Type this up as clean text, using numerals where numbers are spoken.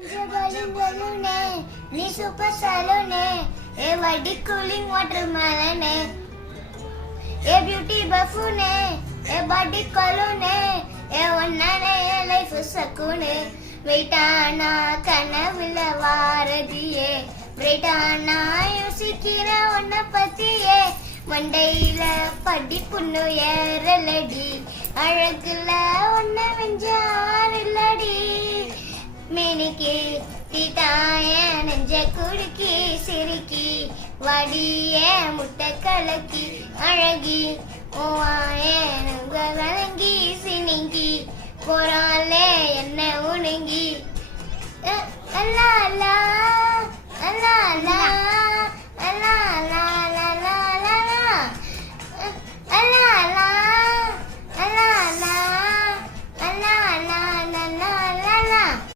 balloon, ni super salon, a white cooling watermelon, a beauty buffoon, a body colon, a one a life sakune, Vaitana kanavila varadiye, Vaitana yosikira onna patiye, மண்டையில படிப்புன்னு ஏறலடி அழகுல ஒன்ன வெஞ்சாரில்லடி மேனிக்கு தீட்டாய நெஞ்ச குடுக்கி சிரிக்கி வடிய முட்டை கலக்கி அழகி ஓவாய நங்க வழங்கி சினிங்கி போறாலே என்ன உணங்கி